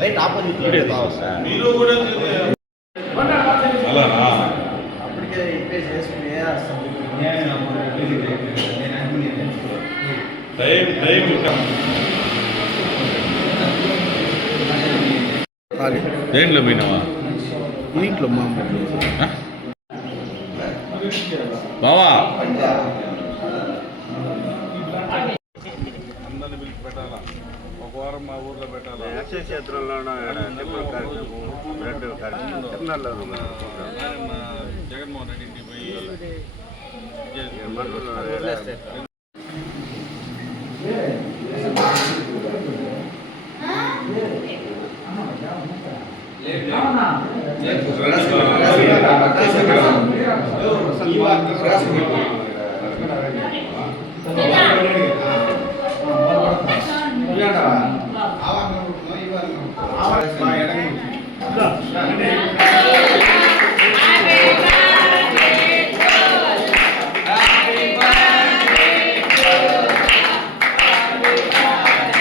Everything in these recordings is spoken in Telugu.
రైట్ ఆపోజిట్ మీరు కూడా అలానా అప్పటికే ఇప్పేసి వేసుకుని టైం దేంట్లో పోయినావా ఇంట్లో మా బావా ఒక వారం మా ఊర్లో పెట్టాలి అక్షయ క్షేత్రంలో టెంపుల్ కార్యక్రమం బ్లడ్ కార్యక్రమం జగన్మోహన్ రెడ్డి ఇంటికి పోయి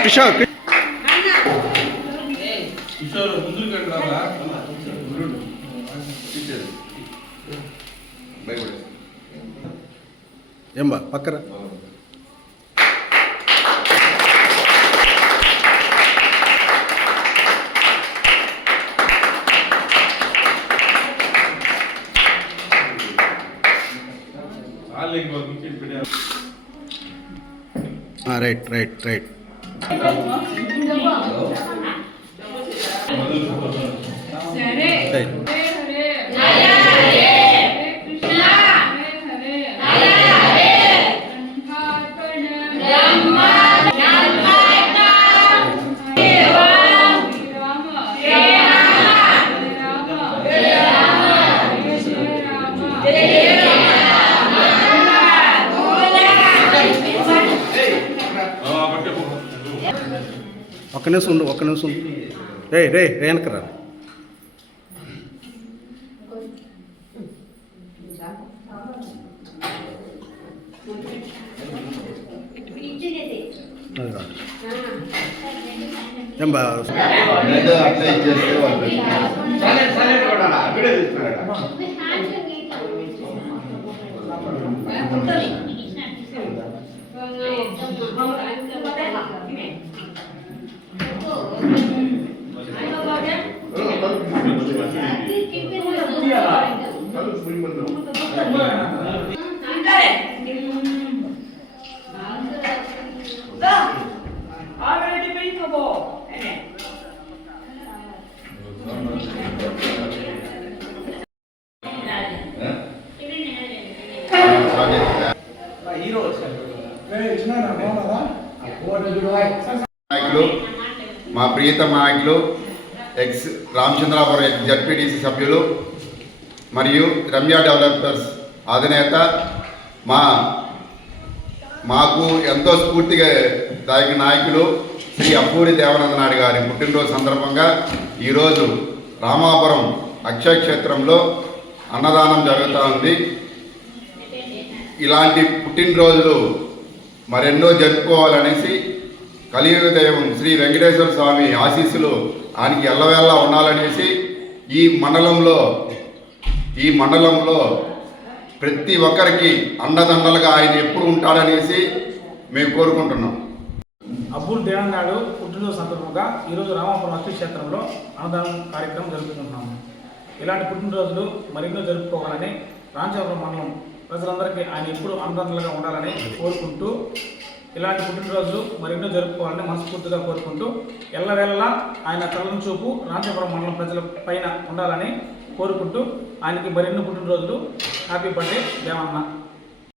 కిషోర్ ముందు ఏంబా పక్కన రైట్ రైట్ రైట్ ఒక్క నిమిషం ఉండు రే వెనకరా ఏం బా నాయకులు మా ప్రియతమ నాయకులు ఎక్స్ రామచంద్రాపురం ఎక్స్ జడ్పీటీసీ సభ్యులు మరియు రమ్య డెవలపర్స్ అధినేత మాకు ఎంతో స్ఫూర్తిగా దాగిన నాయకులు శ్రీ అప్పూడి దేవనందనాయుడు గారి పుట్టినరోజు సందర్భంగా ఈరోజు రామాపురం అక్షయ క్షేత్రంలో అన్నదానం జరుగుతూ ఉంది. ఇలాంటి పుట్టినరోజులు మరెన్నో జరుపుకోవాలనేసి కలియుగ దైవం శ్రీ వెంకటేశ్వర స్వామి ఆశీస్సులు ఆయనకి ఎల్లవేళలా ఉండాలనేసి ఈ మండలంలో ప్రతి ఒక్కరికి అండదండలుగా ఆయన ఎప్పుడు ఉంటాడనేసి మేము కోరుకుంటున్నాం. అబ్బుల్ దేవనాయుడు పుట్టినరోజు సందర్భంగా ఈరోజు రామాపురం అక్షయ క్షేత్రంలో అన్నదానం కార్యక్రమం జరుపుకుంటున్నాము. ఇలాంటి పుట్టినరోజులు మరెన్నో జరుపుకోవాలని రామచంద్రపురం మండలం ప్రజలందరికీ ఆయన ఎప్పుడు అన్నదండలుగా ఉండాలని కోరుకుంటూ ఇలాంటి పుట్టినరోజులు మరెన్నో జరుపుకోవాలని మనస్ఫూర్తిగా కోరుకుంటూ ఎల్లవేళలా ఆయన చల్లని చూపు రామచంద్రపురం మండలం ప్రజల పైన ఉండాలని కోరుకుంటూ ఆయనకి మరెన్నో పుట్టినరోజులు హ్యాపీ బర్త్డే దేవన్న.